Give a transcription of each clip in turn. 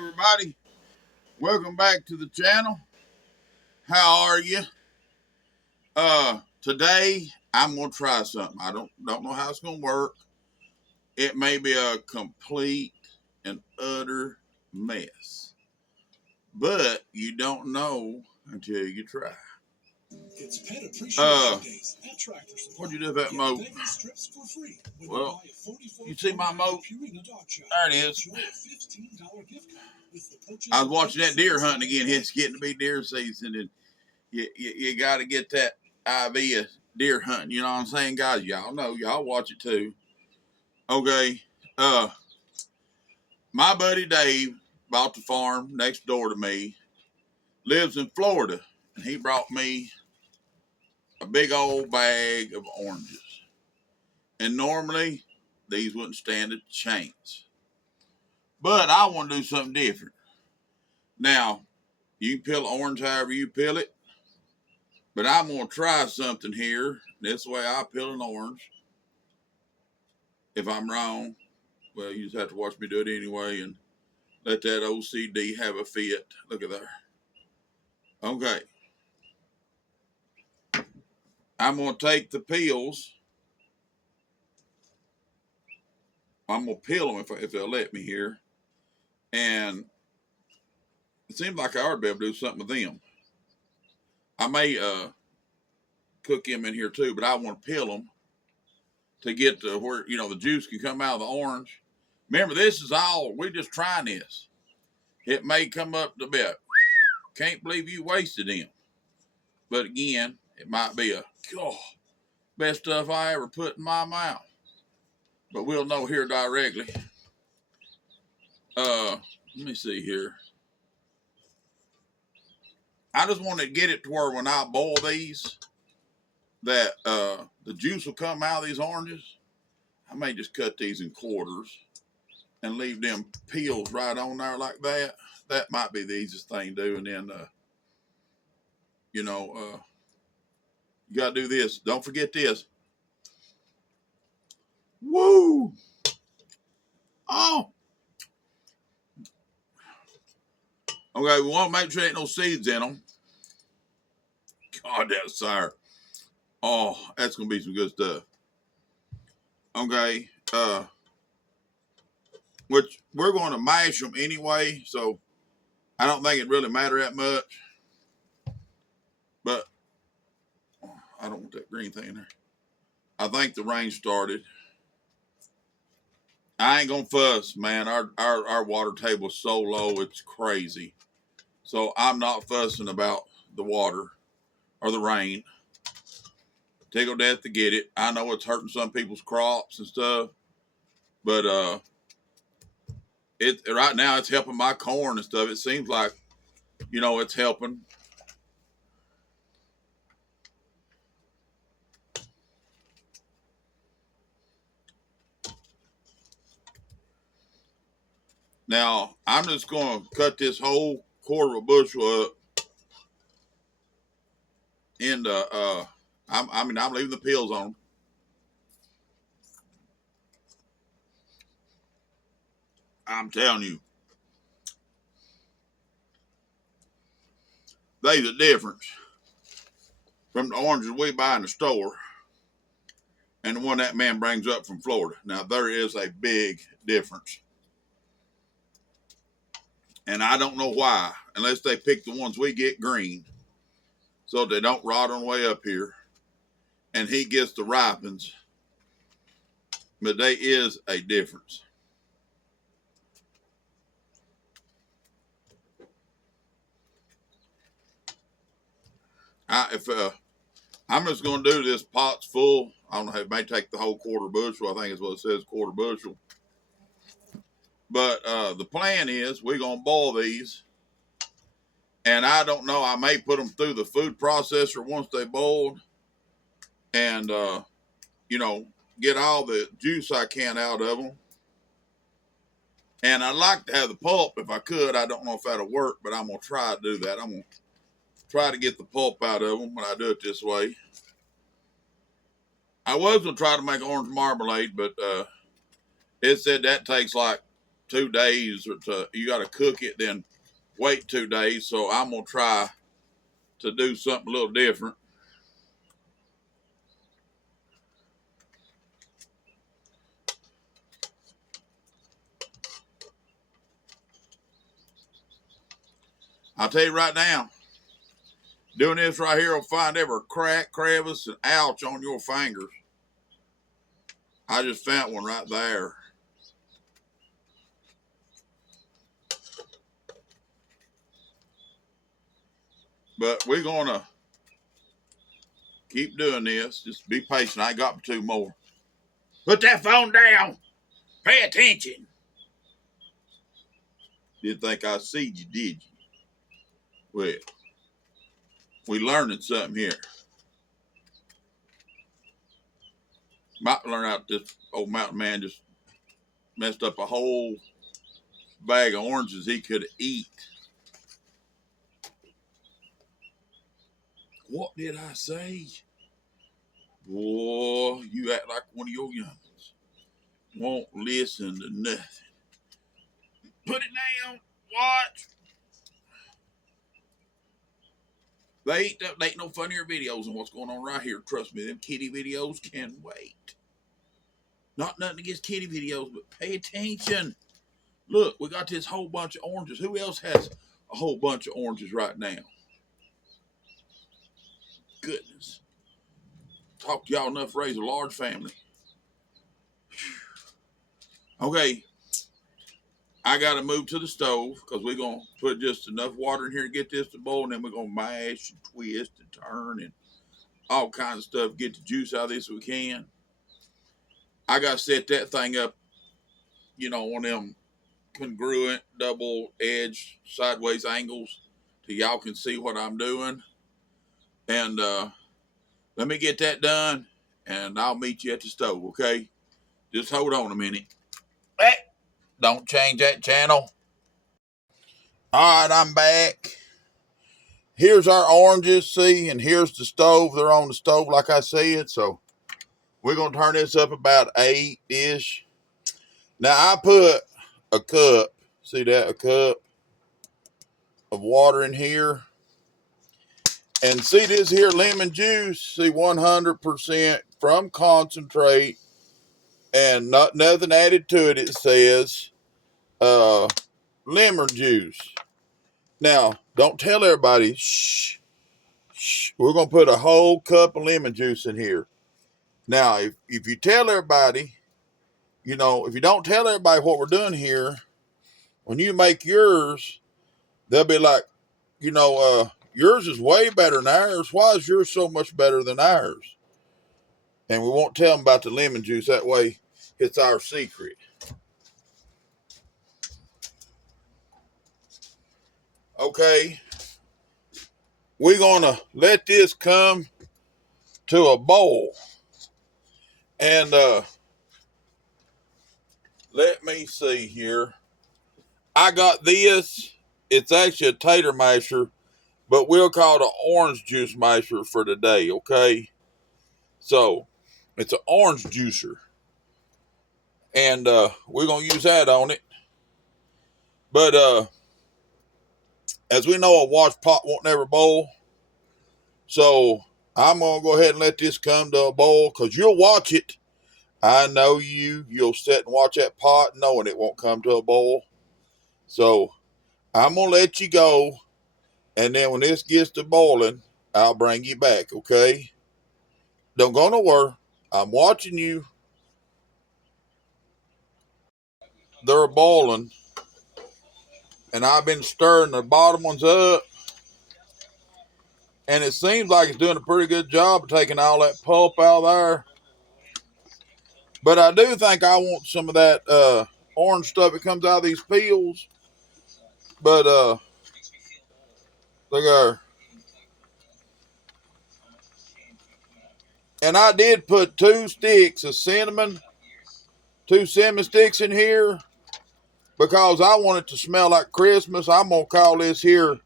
everybody. Welcome back to the channel. How are you? Today I'm gonna try something. I don't know how it's gonna work. It may be a complete and utter mess, but you don't know until you try. It's Pet Appreciation Days at Tractor Supply. What'd you do with that moat? Well, you see my moat? There it is. I was watching that deer hunting again. It's getting to be deer season, and you got to get that IV of deer hunting. You know what I'm saying, guys? Y'all know. Y'all watch it too. Okay. My buddy Dave bought the farm next door to me. Lives in Florida, and he brought me a big old bag of oranges. And normally, these wouldn't stand a chance. But I want to do something different. Now, you can peel orange however you peel it. But I'm going to try something here. This way I peel an orange. If I'm wrong, well, you just have to watch me do it anyway and let that OCD have a fit. Look at there. Okay. I'm going to take the peels. I'm going to peel them if they'll let me here. And it seems like I ought to be able to do something with them. I may cook them in here too, but I want to peel them to get to where, the juice can come out of the orange. Remember, this is all, we're just trying this. It may come up to bit. Can't believe you wasted them. But again, it might be best stuff I ever put in my mouth. But we'll know here directly. Let me see here. I just want to get it to where when I boil these, that the juice will come out of these oranges. I may just cut these in quarters and leave them peels right on there like that. That might be the easiest thing to do. And then, you got to do this. Don't forget this. Woo! Oh! Okay, we want to make sure there ain't no seeds in them. God, that's sour. Oh, that's going to be some good stuff. Okay, which we're going to mash them anyway, so I don't think it really matter that much. But I don't want that green thing in there. I think the rain started. I ain't gonna fuss, man. Our water table is so low, it's crazy. So I'm not fussing about the water or the rain. Tickled death to get it. I know it's hurting some people's crops and stuff, but it right now it's helping my corn and stuff. It seems like, it's helping. Now I'm just gonna cut this whole quarter of a bushel up into I'm leaving the peels on. I'm telling you, there's a difference from the oranges we buy in the store and the one that man brings up from Florida. Now, there is a big difference. And I don't know why, unless they pick the ones we get green so they don't rot on the way up here. And he gets the ripens. But there is a difference. I'm just going to do this pot's full. I don't know, it may take the whole quarter bushel. I think is what it says, quarter bushel. But the plan is we're going to boil these. And I don't know, I may put them through the food processor once they boiled. And, get all the juice I can out of them. And I'd like to have the pulp if I could. I don't know if that'll work, but I'm going to try to do that. I'm going to try to get the pulp out of them when I do it this way. I was going to try to make orange marmalade, but it said that takes like 2 days, or you got to cook it, then wait 2 days. So I'm gonna try to do something a little different. I'll tell you right now, doing this right here will find every crack, crevice, and ouch on your fingers. I just found one right there. But we're gonna keep doing this. Just be patient. I got 2 more. Put that phone down. Pay attention. Didn't think I see you, did you? Well, we learning something here. Might learn out this old mountain man just messed up a whole bag of oranges he could eat. What did I say? Boy, you act like one of your youngins. Won't listen to nothing. Put it down. Watch. They ain't no funnier videos than what's going on right here. Trust me, them kitty videos can wait. Not nothing against kitty videos, but pay attention. Look, we got this whole bunch of oranges. Who else has a whole bunch of oranges right now? Goodness. Talk to y'all enough to raise a large family. Okay. I got to move to the stove because we're going to put just enough water in here to get this to boil, and then we're going to mash and twist and turn and all kinds of stuff, get the juice out of this if we can. I got to set that thing up, on them congruent, double-edged, sideways angles so y'all can see what I'm doing. And let me get that done, and I'll meet you at the stove, okay? Just hold on a minute. Hey, don't change that channel. All right, I'm back. Here's our oranges, see, and here's the stove. They're on the stove, like I said, so we're going to turn this up about 8-ish. Now, I put a cup, see that, a cup of water in here. And see this here lemon juice, see, 100% from concentrate and nothing added to it. It says lemon juice. Now, don't tell everybody, shh. We're going to put a whole cup of lemon juice in here. Now, if you tell everybody, if you don't tell everybody what we're doing here, when you make yours, they'll be like, yours is way better than ours. Why is yours so much better than ours? And we won't tell them about the lemon juice. That way, it's our secret. Okay. We're going to let this come to a boil. And let me see here. I got this. It's actually a tater masher, but we'll call it an orange juice masher for today, okay? So, it's an orange juicer. And we're going to use that on it. But as we know, a wash pot won't never boil. So, I'm going to go ahead and let this come to a boil because you'll watch it. I know you'll sit and watch that pot knowing it won't come to a boil. So, I'm going to let you go. And then when this gets to boiling, I'll bring you back, okay? Don't go nowhere. I'm watching you. They're boiling. And I've been stirring the bottom ones up. And it seems like it's doing a pretty good job of taking all that pulp out there. But I do think I want some of that orange stuff that comes out of these peels. But look there. And I did put 2 sticks of cinnamon, 2 cinnamon sticks in here because I want it to smell like Christmas. I'm going to call this here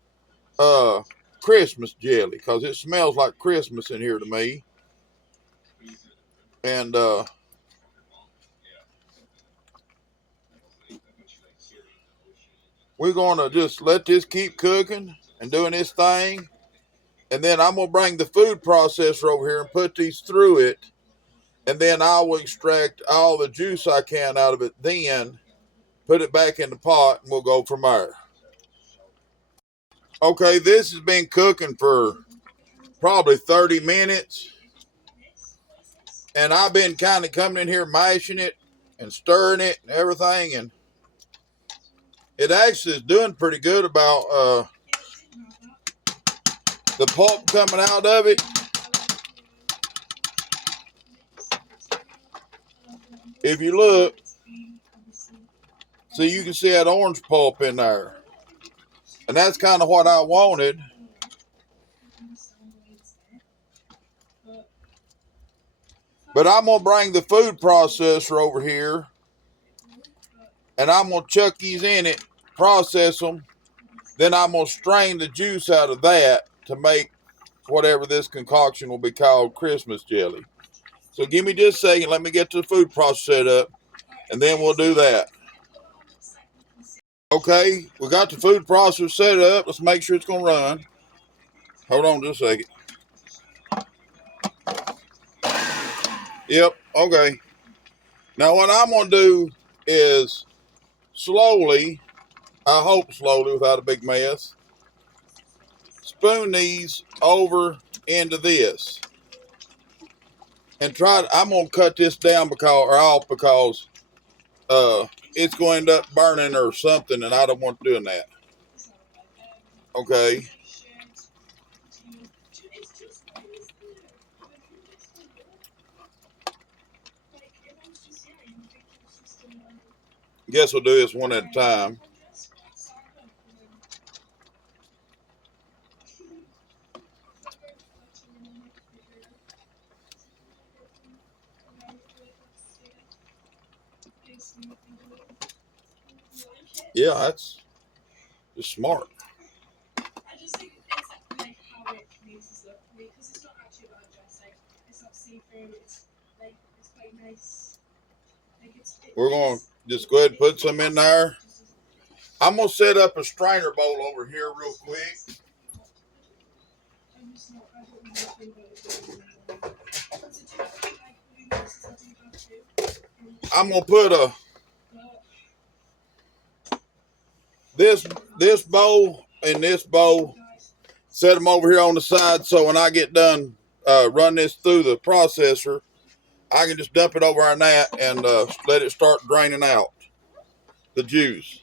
Christmas jelly because it smells like Christmas in here to me. And we're going to just let this keep cooking and doing its thing. And then I'm going to bring the food processor over here and put these through it. And then I will extract all the juice I can out of it. Then put it back in the pot and we'll go from there. Okay, this has been cooking for probably 30 minutes. And I've been kind of coming in here mashing it and stirring it and everything. And it actually is doing pretty good about the pulp coming out of it. If you look, so you can see that orange pulp in there. And that's kind of what I wanted. But I'm going to bring the food processor over here. And I'm going to chuck these in it, process them. Then I'm going to strain the juice out of that to make whatever this concoction will be called Christmas jelly. So give me just a second. Let me get the food processor set up. And then we'll do that. Okay, we got the food processor set up. Let's make sure it's going to run. Hold on just a second. Yep, okay. Now what I'm going to do is slowly, I hope slowly without a big mess, spoon these over into this. And I'm going to cut this down off because it's going to end up burning or something, and I don't want doing that. Okay. Guess we'll do this one at a time. Yeah, that's just smart. I just think it's like how it makes us look, because it's not actually about dressing. It's not see-through. It's like it's quite nice. Like We're going to just go ahead and put some in there. I'm going to set up a strainer bowl over here real quick. I'm going to put this bowl and this bowl, set them over here on the side so when I get done run this through the processor, I can just dump it over on that and let it start draining out the juice.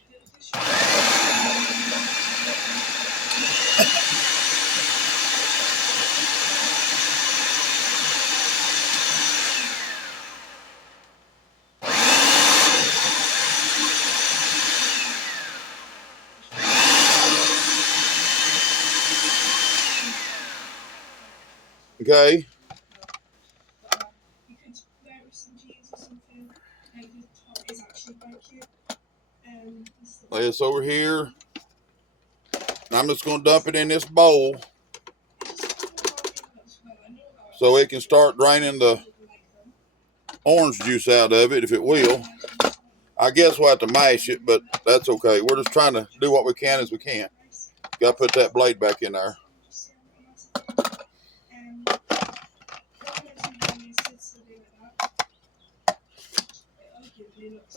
Okay. You could wear some jeans or something. Like the top is actually quite cute. Lay this over here. I'm just going to dump it in this bowl so it can start draining the orange juice out of it, if it will. I guess we'll have to mash it, but that's okay. We're just trying to do what we can as we can. Got to put that blade back in there.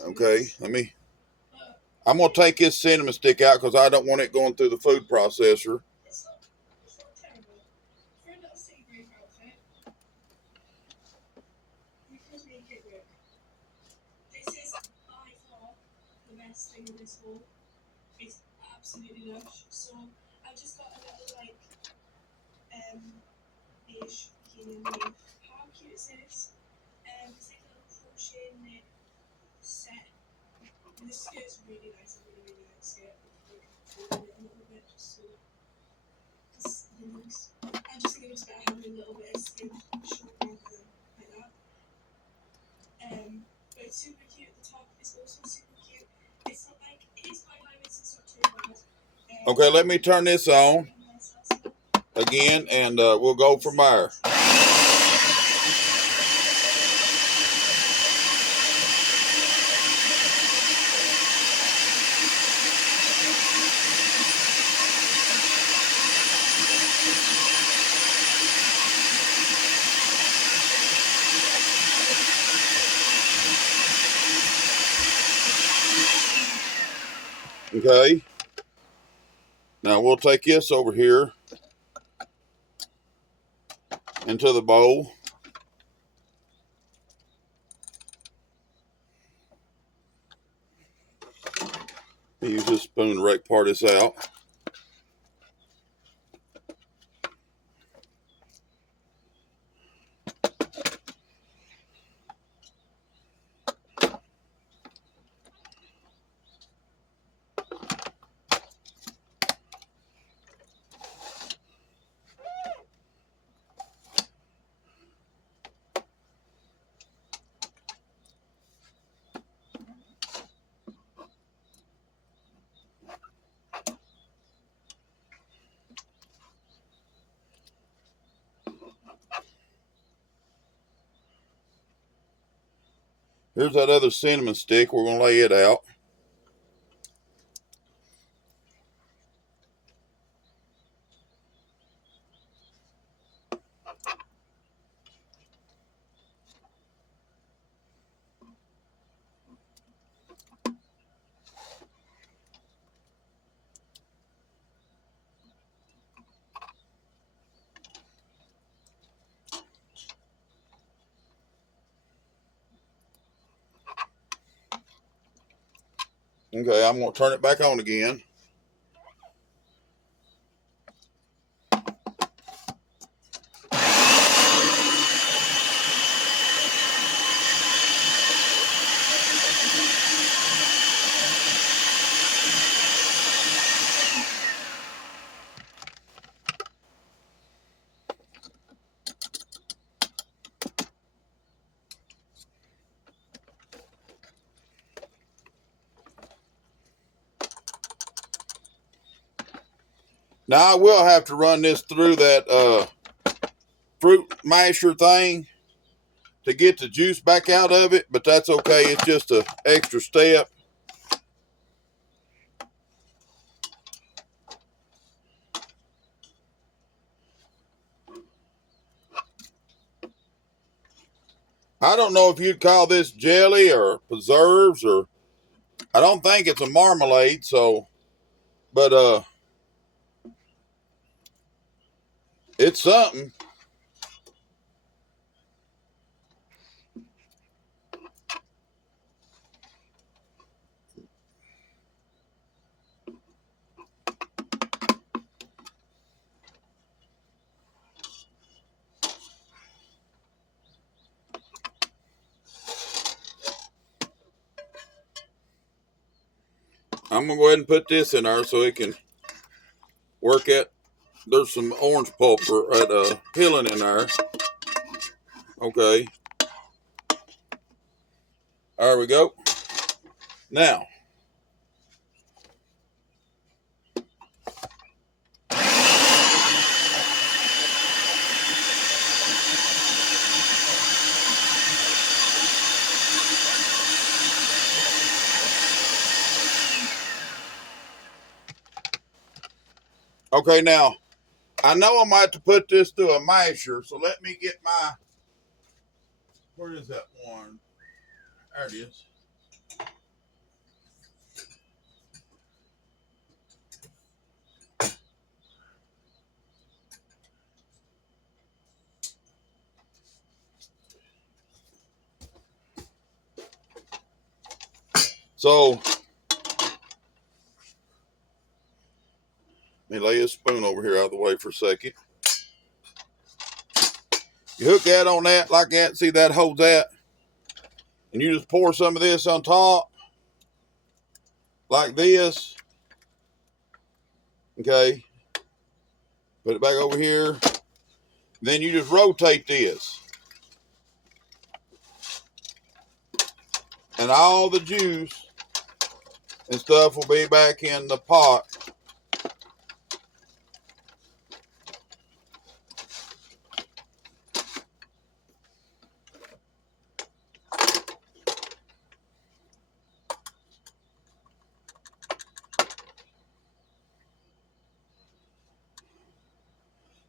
Okay, I'm going to take this cinnamon stick out because I don't want it going through the food processor. It's not terrible. For a little city break outfit, we could make it work. This is by far the best thing in this haul. It's absolutely lush. So I've just got a little beige bikini underneath. How cute is this? It's like a little crochet knit set. And the skirt's really nice. A really, really nice skirt. Fold it a little bit just so. Because I just think it looks better having a little bit of skin short rather than like that. But it's super cute. The top is also super cute. It's not like it is quite high waist. It's not too bad. Okay, let me turn this on again, and we'll go from there. Okay. Now we'll take this over here into the bowl. Use this spoon to rake part of this out. Here's that other cinnamon stick. We're going to lay it out. Okay, I'm going to turn it back on again. Now I will have to run this through that fruit masher thing to get the juice back out of it, but that's okay. It's just an extra step. I don't know if you'd call this jelly or preserves, or I don't think it's a marmalade, so, but it's something. I'm gonna go ahead and put this in there so it can work at. There's some orange pulp at peeling in there. Okay, there we go. Now, okay, now I know I'm going to have to put this through a masher, so let me get my. Where is that one? There it is. So, let me lay this spoon over here out of the way for a second. You hook that on that like that. See, that holds that. And you just pour some of this on top like this. Okay. Put it back over here. Then you just rotate this. And all the juice and stuff will be back in the pot.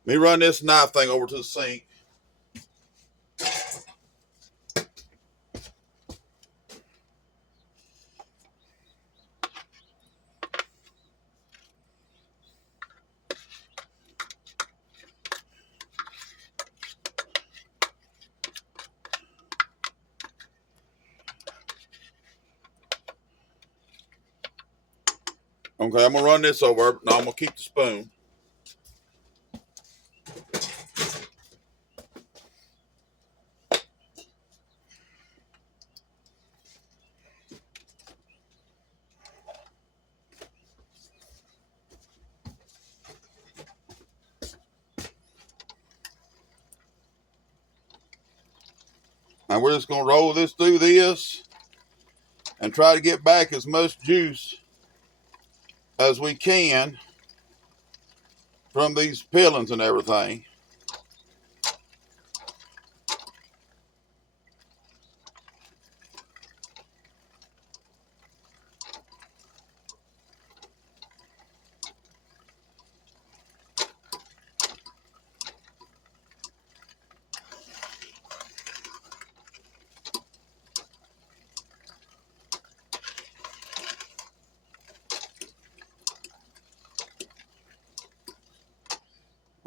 Let me run this knife thing over to the sink. Okay, I'm gonna run this over. No, I'm gonna keep the spoon. Now we're just gonna roll this through this and try to get back as much juice as we can from these peelings and everything.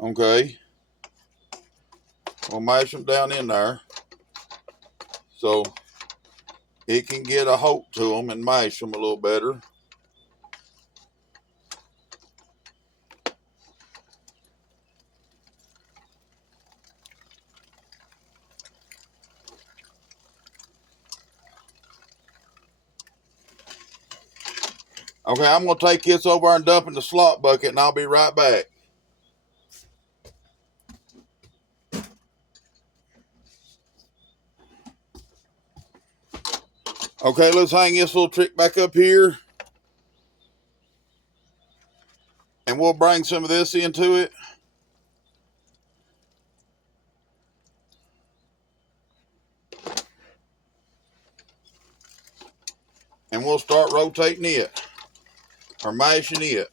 Okay, we'll mash them down in there so it can get a hold to them and mash them a little better. Okay, I'm going to take this over and dump in the slop bucket, and I'll be right back. Okay, let's hang this little trick back up here. And we'll bring some of this into it. And we'll start rotating it, or mashing it.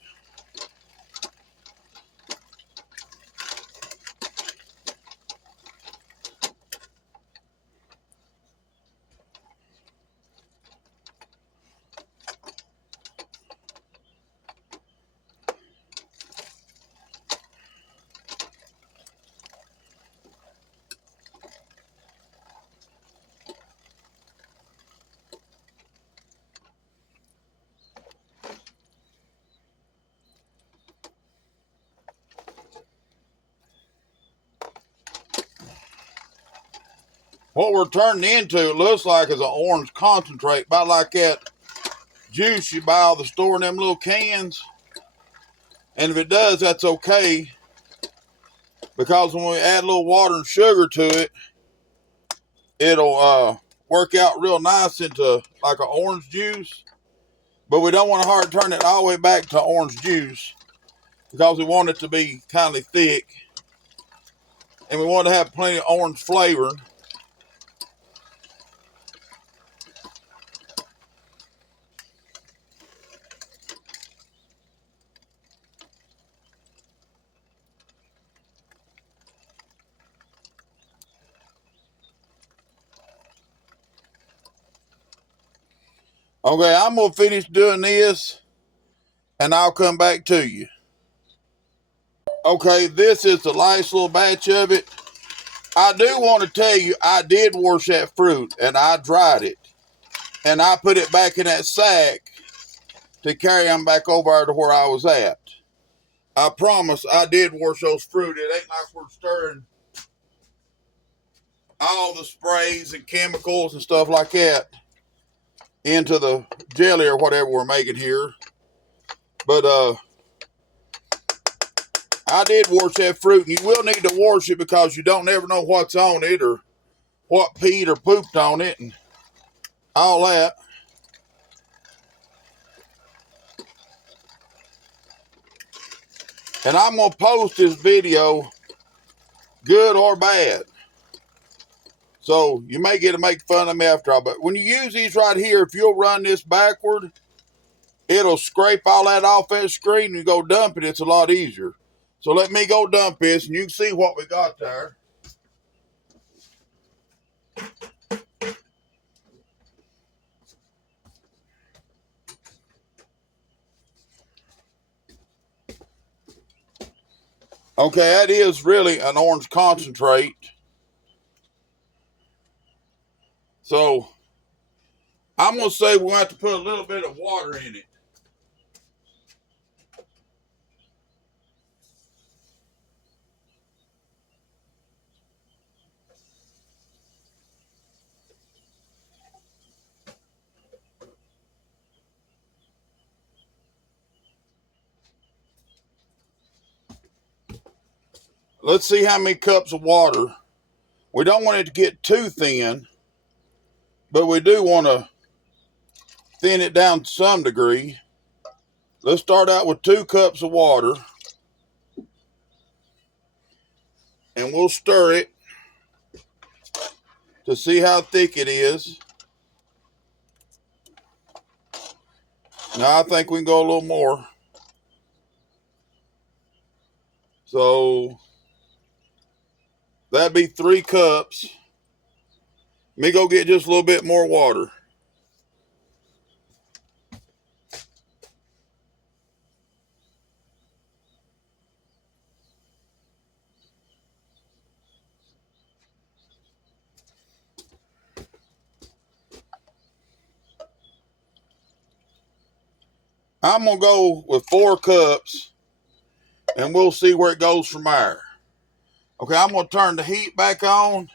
What we're turning into, it looks like, is an orange concentrate, about like that juice you buy at the store in them little cans. And if it does, that's okay, because when we add a little water and sugar to it, it'll work out real nice into like an orange juice. But we don't want to hard turn it all the way back to orange juice, because we want it to be kind of thick, and we want to have plenty of orange flavor. Okay, I'm going to finish doing this, and I'll come back to you. Okay, this is the last little batch of it. I do want to tell you, I did wash that fruit, and I dried it. And I put it back in that sack to carry them back over to where I was at. I promise I did wash those fruit. It ain't like we're stirring all the sprays and chemicals and stuff like that into the jelly or whatever we're making here. But I did wash that fruit, and you will need to wash it because you don't ever know what's on it or what peed or pooped on it and all that. And I'm going to post this video, good or bad. So you may get to make fun of me after all. But when you use these right here, if you'll run this backward, it'll scrape all that off that screen and you go dump it. It's a lot easier. So let me go dump this, and you can see what we got there. Okay, that is really an orange concentrate. So I'm going to say we'll have to put a little bit of water in it. let's see how many cups of water. We don't want it to get too thin, but we do want to thin it down to some degree. Let's start out with 2 cups of water, and we'll stir it to see how thick it is. Now I think we can go a little more. So that'd be 3 cups. Let me go get just a little bit more water. I'm going to go with 4 cups, and we'll see where it goes from there. Okay, I'm going to turn the heat back on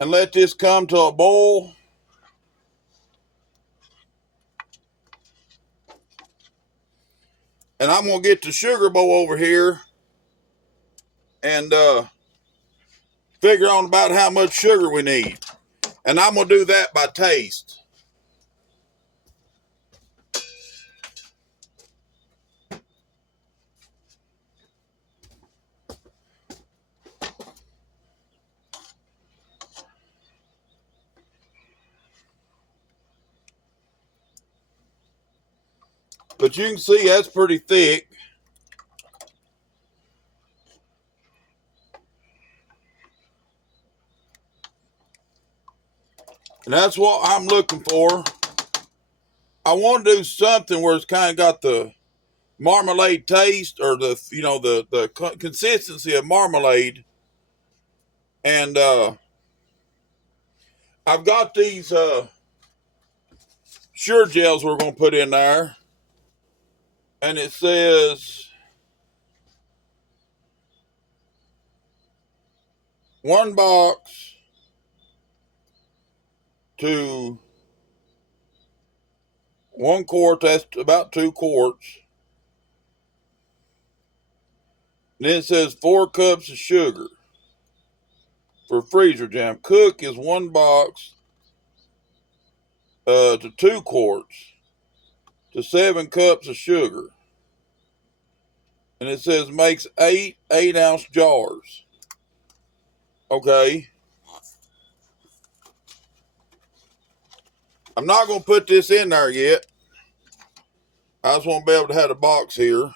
and let this come to a boil. And I'm going to get the sugar bowl over here and figure on about how much sugar we need. And I'm going to do that by taste. But you can see that's pretty thick. And that's what I'm looking for. I want to do something where it's kind of got the marmalade taste, or the, you know, the consistency of marmalade. And I've got these Sure gels we're going to put in there. And it says 1 box to 1 quart. That's about 2 quarts. And then it says 4 cups of sugar for freezer jam. Cook is 1 box to 2 quarts to 7 cups of sugar. And it says makes 8 8-ounce jars. Okay. I'm not going to put this in there yet. I just want to be able to have the box here.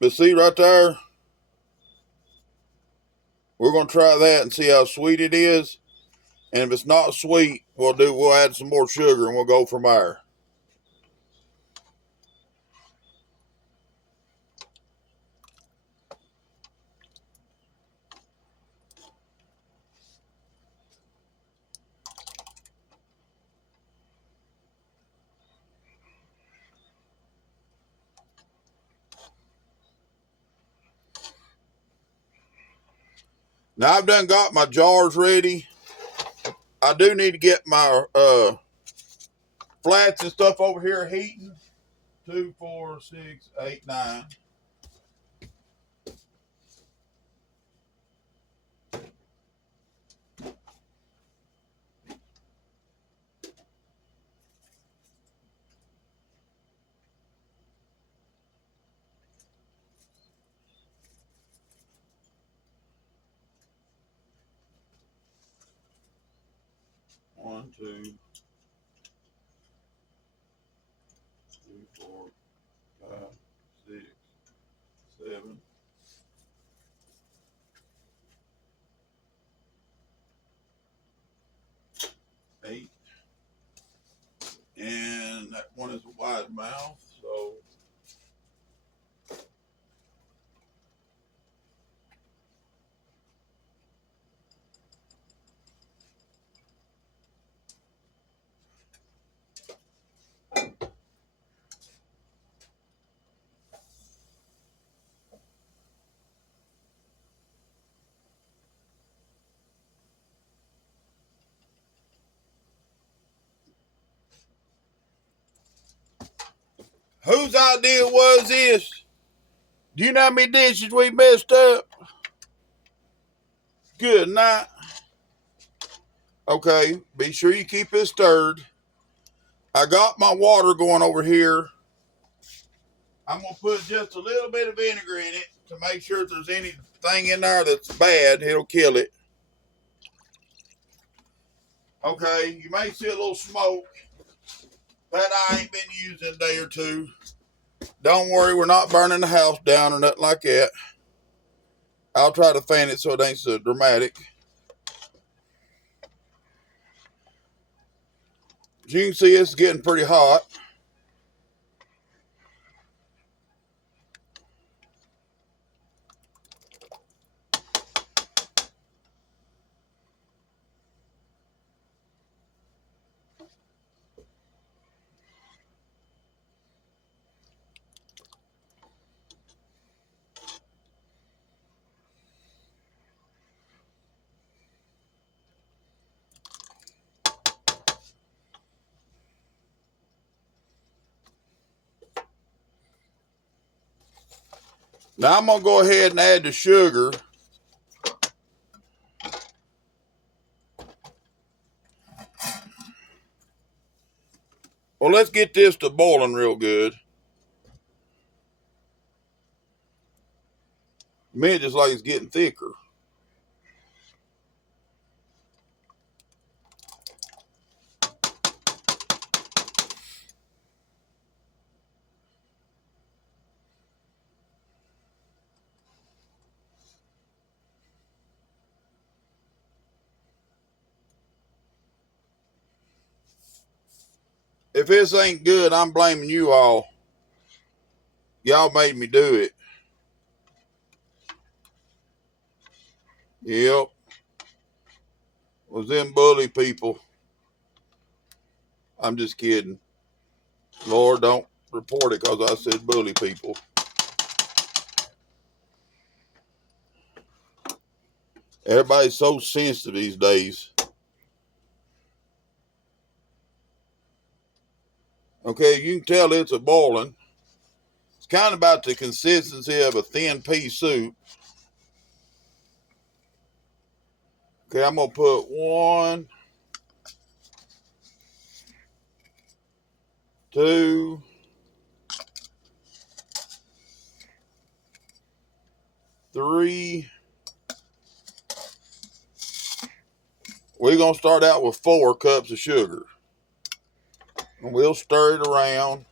But see right there, we're going to try that and see how sweet it is. And if it's not sweet, we'll add some more sugar and we'll go from there. Now I've done got my jars ready. I do need to get my flats and stuff over here heating. 2, 4, 6, 8, 9. One, two, 3, 4, 5, 6, 7. 8. And that one is a wide mouth, so whose idea was this? Do you know how many dishes we messed up? Good night. Okay, be sure you keep it stirred. I got my water going over here. I'm going to put just a little bit of vinegar in it to make sure if there's anything in there that's bad, it'll kill it. Okay, you may see a little smoke that I ain't been using a day or two. Don't worry, we're not burning the house down or nothing like that. I'll try to fan it so it ain't so dramatic. As you can see, it's getting pretty hot. Now I'm going to go ahead and add the sugar. Well, let's get this to boiling real good. To me, it's just like it's getting thicker. If this ain't good, I'm blaming you all. Y'all made me do it. Yep. Was them bully people. I'm just kidding. Lord, don't report it because I said bully people. Everybody's so sensitive these days. Okay, you can tell it's a boiling. It's kind of about the consistency of a thin pea soup. Okay, I'm going to put 1, 2, 3. We're going to start out with 4 cups of sugar. And we'll stir it around.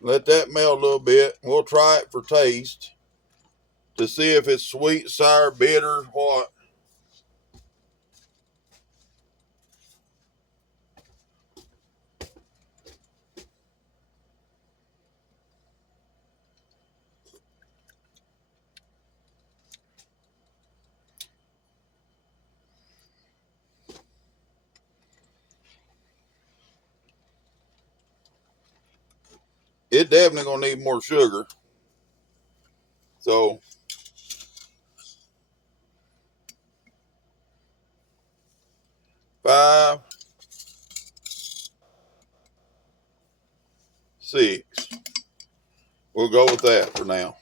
Let that melt a little bit. We'll try it for taste to see if it's sweet, sour, bitter, what. It definitely gonna need more sugar. So 5, 6. We'll go with that for now.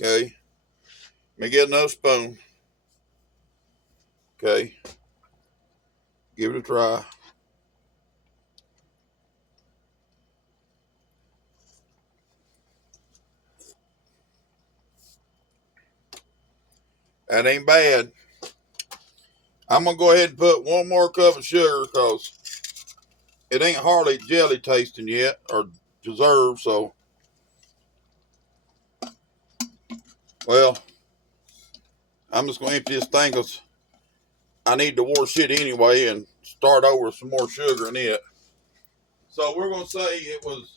Okay. Let me get another spoon. Okay. Give it a try. That ain't bad. I'm gonna go ahead and put 1 more cup of sugar because it ain't hardly jelly tasting yet or preserved. So, well, I'm just gonna empty this thing because I need to wash it anyway and start over with some more sugar in it. So we're gonna say it was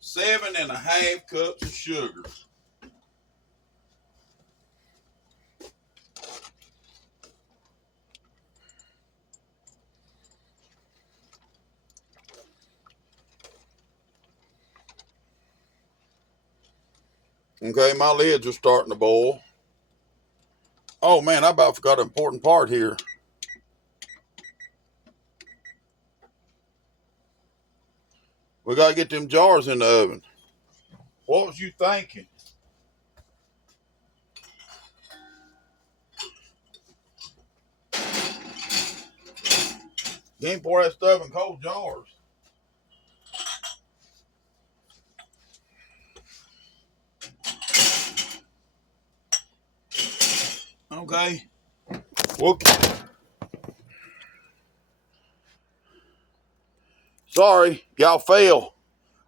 7.5 cups of sugar. Okay, my lids are starting to boil. Oh man, I about forgot an important part here. We gotta get them jars in the oven. What was you thinking? You ain't pour that stuff in cold jars. Okay. Well, sorry, y'all fell.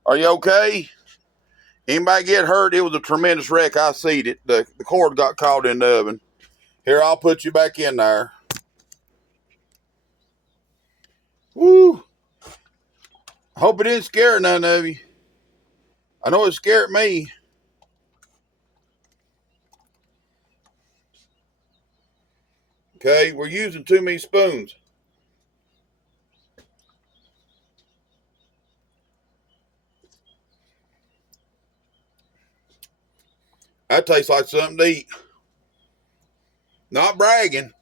Are you okay? Anybody get hurt? It was a tremendous wreck. I seen it. The cord got caught in the oven. Here, I'll put you back in there. Woo! Hope it didn't scare none of you. I know it scared me. Okay, we're using too many spoons. That tastes like something to eat. Not bragging,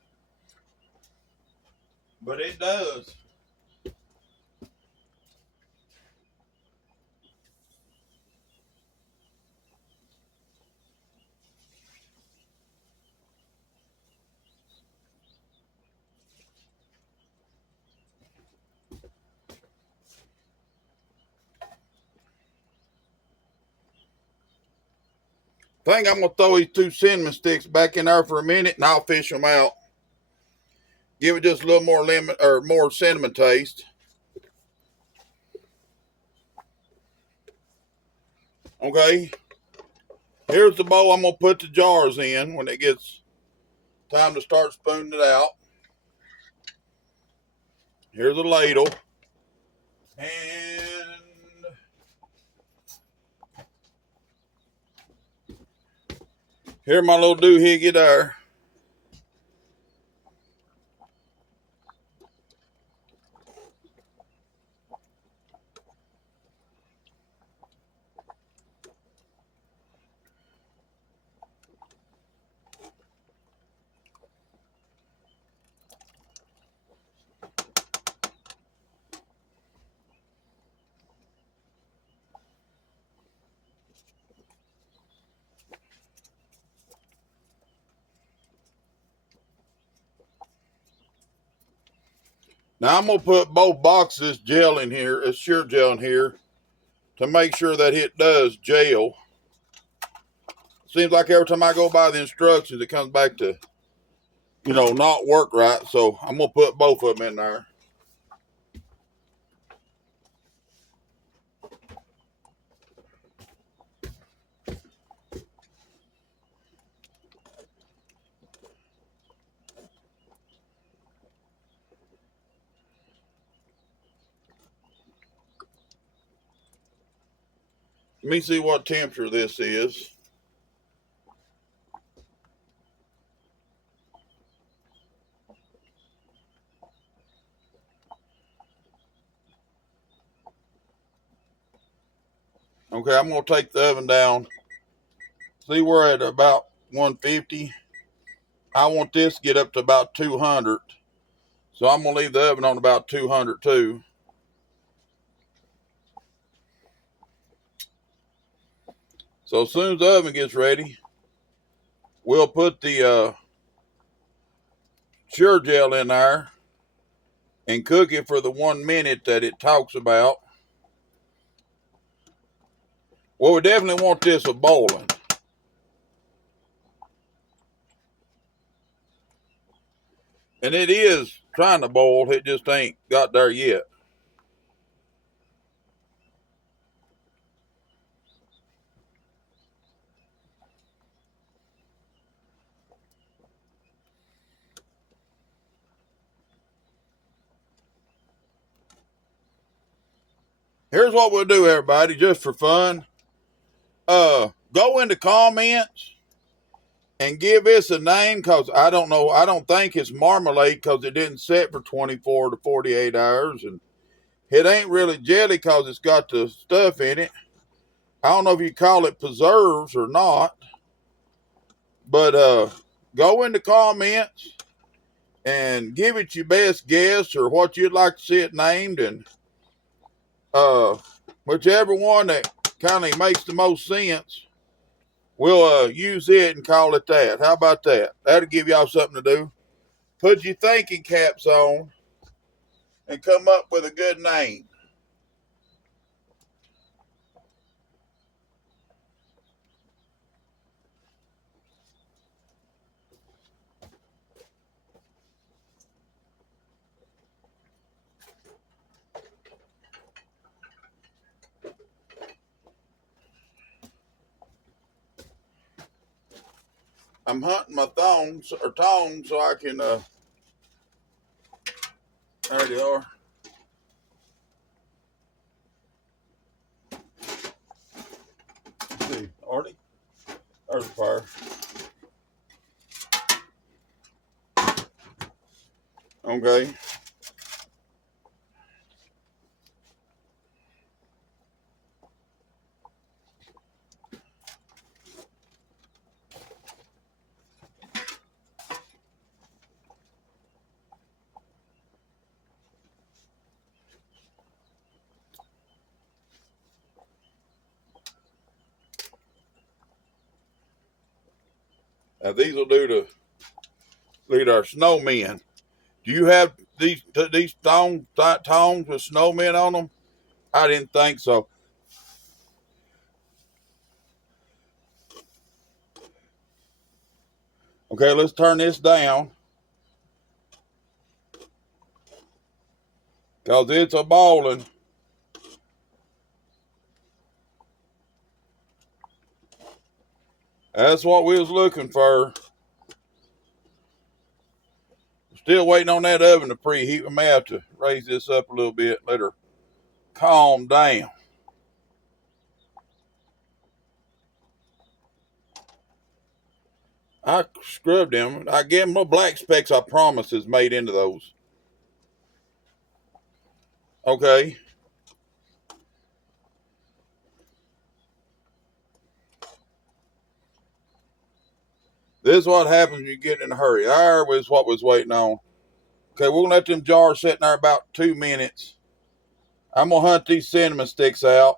but it does. I think I'm gonna throw these 2 cinnamon sticks back in there for a minute, and I'll fish them out. Give it just a little more lemon or more cinnamon taste. Okay. Here's the bowl I'm gonna put the jars in when it gets time to start spooning it out. Here's a ladle. And here's my little doohickey there. Now I'm gonna put both boxes gel in here, it's Sure Gel in here, to make sure that it does gel. Seems like every time I go by the instructions, it comes back to, not work right. So I'm gonna put both of them in there. Let me see what temperature this is. Okay, I'm gonna take the oven down. See, we're at about 150. I want this to get up to about 200. So I'm gonna leave the oven on about 200 too. So as soon as the oven gets ready, we'll put the Sure Gel in there and cook it for the 1 minute that it talks about. Well, we definitely want this a boiling. And it is trying to boil, it just ain't got there yet. Here's what we'll do, everybody, just for fun. Go into comments and give this a name, because I don't know. I don't think it's marmalade because it didn't set for 24 to 48 hours. And it ain't really jelly because it's got the stuff in it. I don't know if you call it preserves or not, but go in the comments and give it your best guess or what you'd like to see it named, and whichever one that kind of makes the most sense, we'll use it and call it that. How about that? That'll give y'all something to do. Put your thinking caps on and come up with a good name. I'm hunting my tongs so I can there they are. Let's see, Artie? There's the fire. Okay. Now these will do to lead our snowmen. Do you have these tongs with snowmen on them? I didn't think so. Okay, let's turn this down, because it's a balling. That's what we was looking for. Still waiting on that oven to preheat. We may have to raise this up a little bit, let her calm down. I scrubbed them. I gave them no black specks, I promise, is made into those. Okay. This is what happens when you get in a hurry. There was what was waiting on. Okay, we're going to let them jars sit in there about 2 minutes. I'm going to hunt these cinnamon sticks out.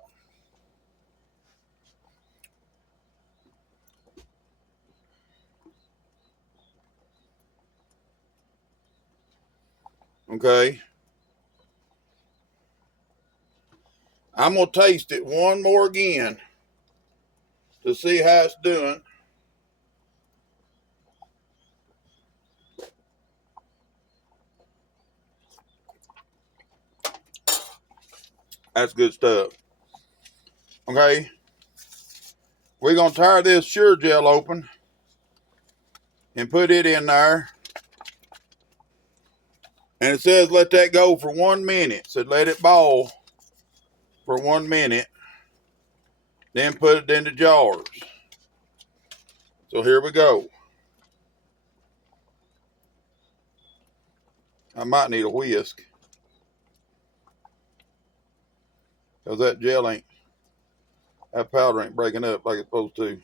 Okay. I'm going to taste it one more again to see how it's doing. That's good stuff. Okay. We're going to tear this Sure-Jell open and put it in there. And it says let that go for 1 minute. So let it boil for 1 minute. Then put it in the jars. So here we go. I might need a whisk, because that powder ain't breaking up like it's supposed to.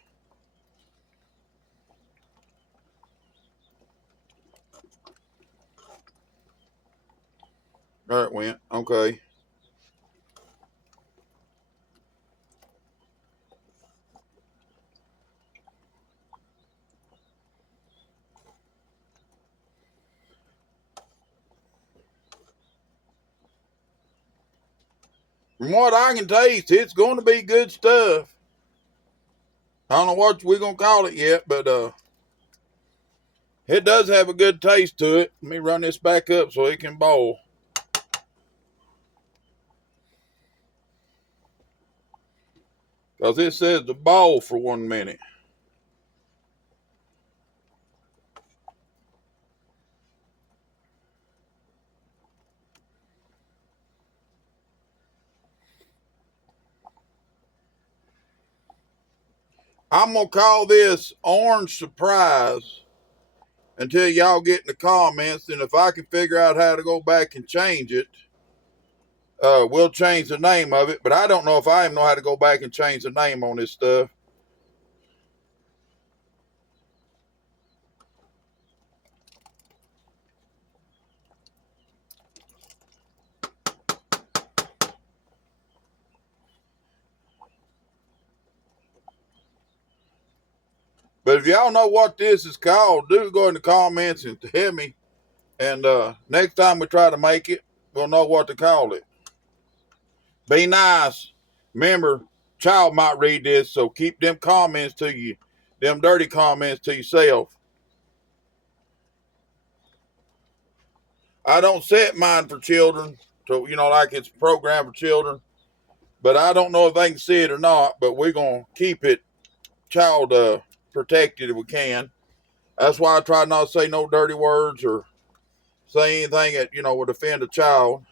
There it went. Okay. From what I can taste, it's going to be good stuff. I don't know what we're going to call it yet, but it does have a good taste to it. Let me run this back up so it can boil. Because it says to boil for 1 minute. I'm going to call this Orange Surprise until y'all get in the comments. And if I can figure out how to go back and change it, we'll change the name of it, but I don't know if I even know how to go back and change the name on this stuff. But if y'all know what this is called, do go in the comments and tell me. And next time we try to make it, we'll know what to call it. Be nice. Remember, child might read this, so keep them comments to you, them dirty comments to yourself. I don't set mine for children, so like it's programmed for children. But I don't know if they can see it or not. But we're gonna keep it child protected if we can. That's why I try not to say no dirty words or say anything that would offend a child.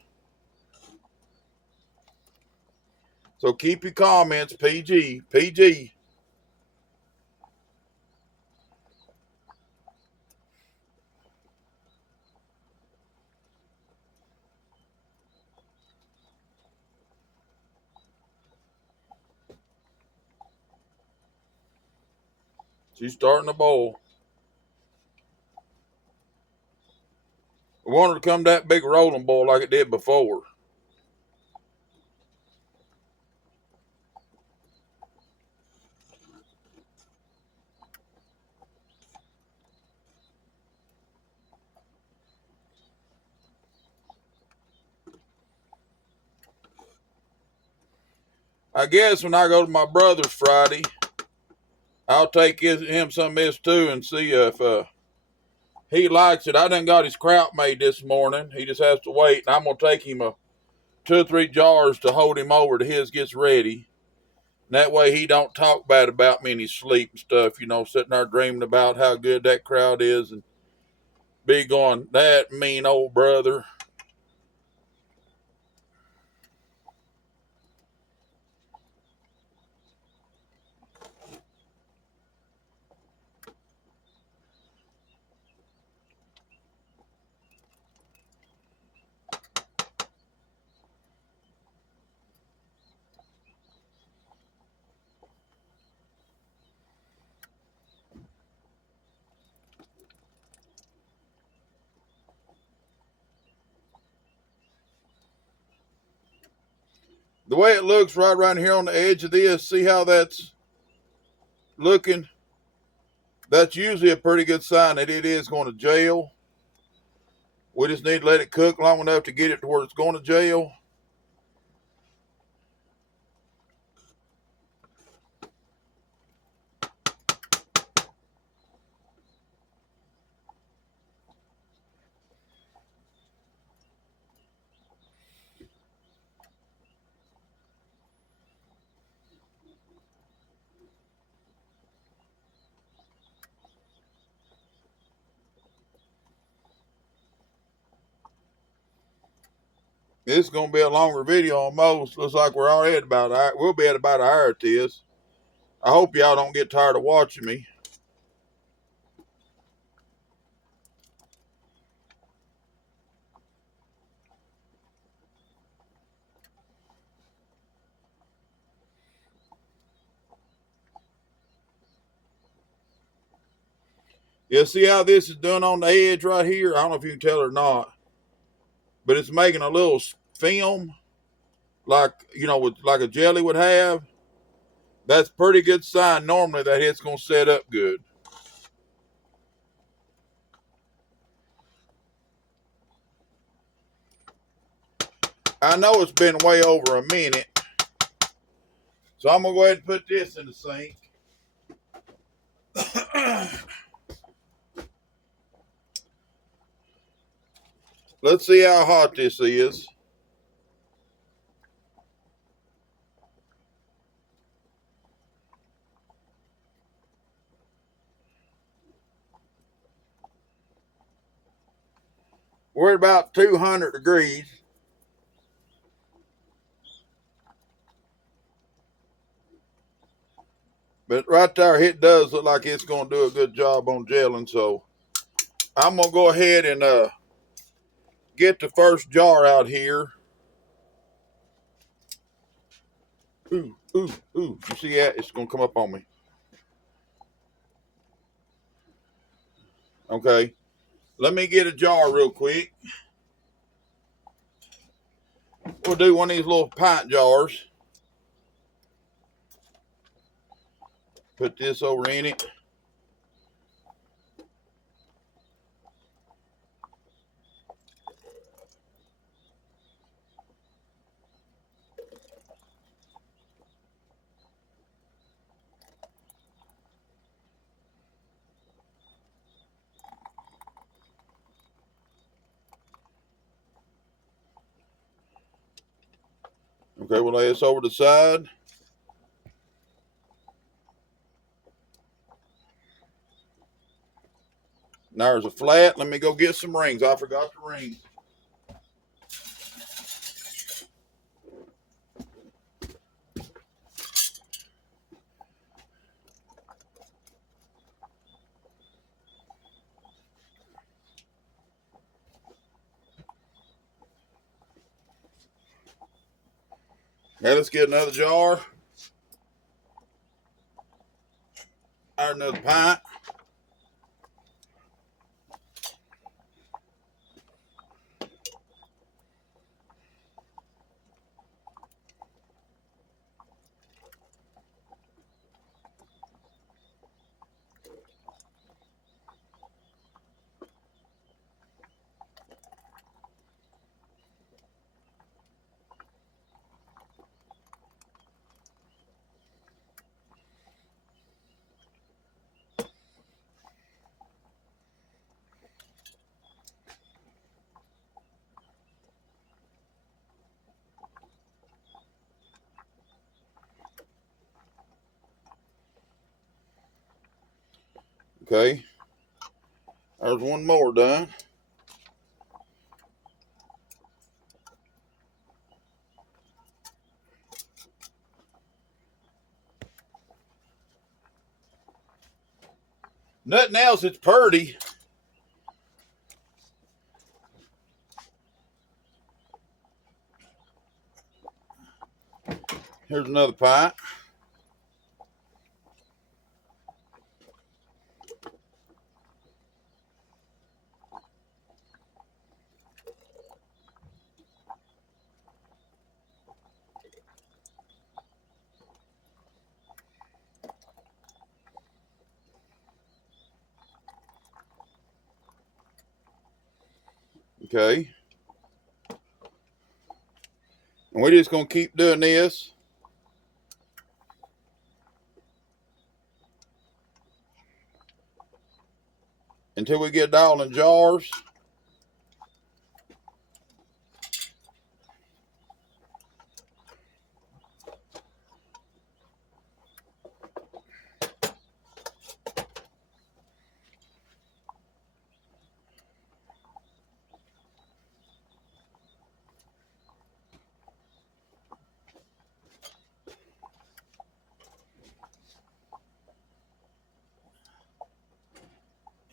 So keep your comments PG. PG. She's starting to boil. I want her to come that big rolling boil like it did before. I guess when I go to my brother's Friday, I'll take him some of this too and see if he likes it. I done got his kraut made this morning. He just has to wait. And I'm going to take him 2 or 3 jars to hold him over till his gets ready. And that way he don't talk bad about me in his sleep and stuff, sitting there dreaming about how good that kraut is and be going, that mean old brother. The way it looks right around here on the edge of this, see how that's looking? That's usually a pretty good sign that it is going to jail. We just need to let it cook long enough to get it to where it's going to jail. This is going to be a longer video almost. Looks like we're already at about we'll be at about an hour at this. I hope y'all don't get tired of watching me. You see how this is done on the edge right here? I don't know if you can tell or not, but it's making a little film like, like a jelly would have. That's a pretty good sign normally that it's going to set up good. I know it's been way over a minute, so I'm going to go ahead and put this in the sink. Let's see how hot this is. We're at about 200 degrees. But right there, it does look like it's going to do a good job on gelling. So I'm going to go ahead and get the first jar out here. Ooh, ooh, ooh. You see that? It's going to come up on me. Okay. Let me get a jar real quick. We'll do one of these little pint jars. Put this over in it. Okay, we'll lay this over the side. Now there's a flat. Let me go get some rings. I forgot the rings. Now let's get another jar. Or another pint. Okay. There's one more done. Nothing else. It's purty. Here's another pint. Okay. And we're just going to keep doing this until we get it all in jars.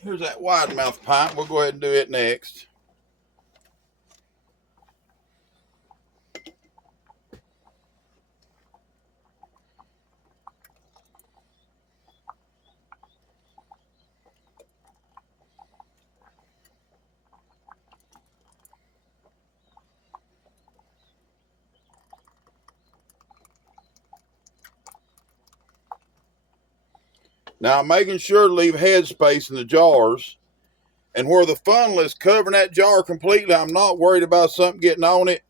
Here's that wide mouth pint. We'll go ahead and do it next. Now I'm making sure to leave headspace in the jars. And where the funnel is covering that jar completely, I'm not worried about something getting on it.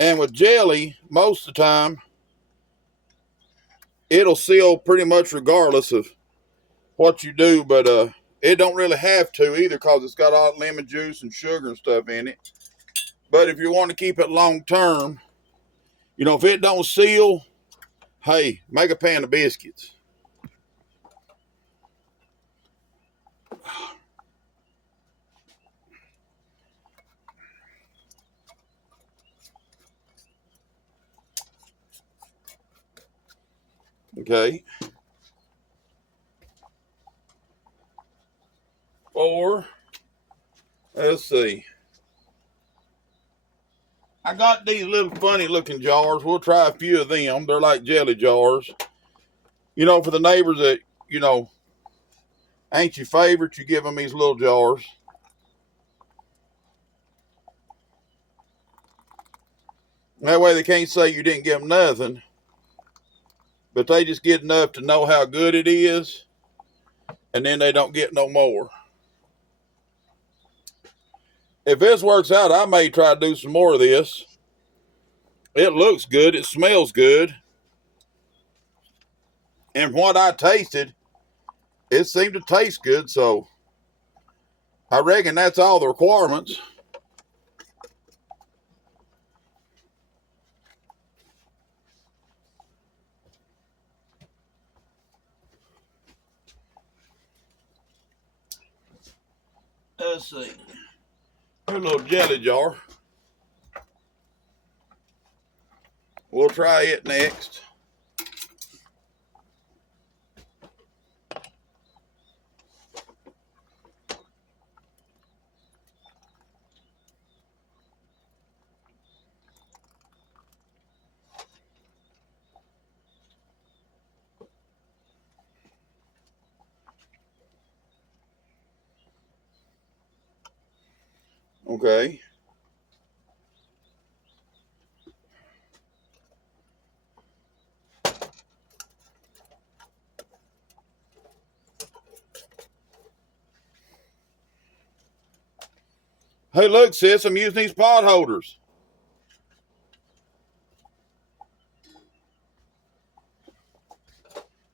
And with jelly, most of the time, it'll seal pretty much regardless of what you do. But it don't really have to either because it's got all lemon juice and sugar and stuff in it. But if you want to keep it long term, you know, if it don't seal, hey, make a pan of biscuits. Okay. Or, let's see. I got these little funny looking jars. We'll try a few of them. They're like jelly jars. You know, for the neighbors that, you know, ain't your favorite, you give them these little jars. That way they can't say you didn't give them nothing. But they just get enough to know how good it is. And then they don't get no more. If this works out, I may try to do some more of this. It looks good. It smells good. And what I tasted, it seemed to taste good. So I reckon that's all the requirements. Let's see. Here's a little jelly jar. We'll try it next. Okay. Hey, look, sis, I'm using these pot holders.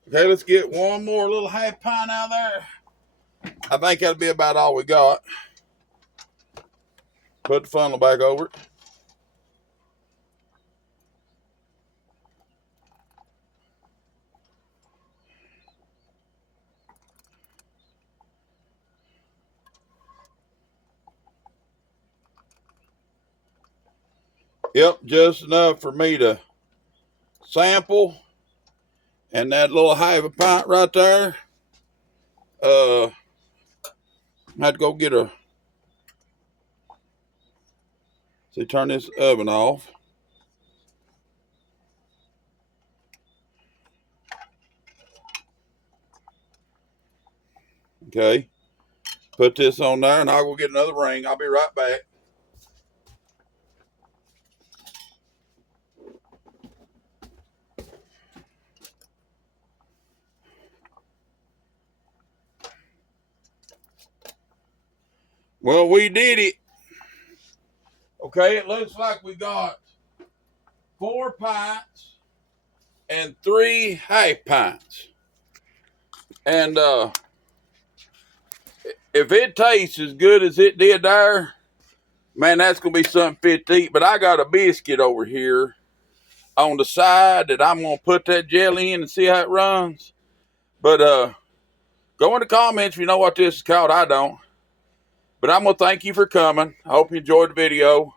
Okay, let's get one more little half pint out there. I think that'll be about all we got. Put the funnel back over it. Yep, just enough for me to sample. And that little half a pint right there, I had to go get a, see, turn this oven off. Okay, put this on there and I'll go get another ring. I'll be right back. Well, we did it. Okay, it looks like we got 4 pints and 3 half pints. And if it tastes as good as it did there, man, that's going to be something fit to eat. But I got a biscuit over here on the side that I'm going to put that jelly in and see how it runs. But go in the comments if you know what this is called. I don't. But I'm going to thank you for coming. I hope you enjoyed the video.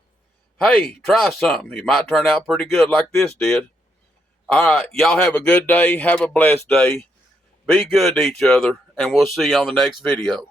Hey, try something. It might turn out pretty good like this did. All right, y'all have a good day. Have a blessed day. Be good to each other, and we'll see you on the next video.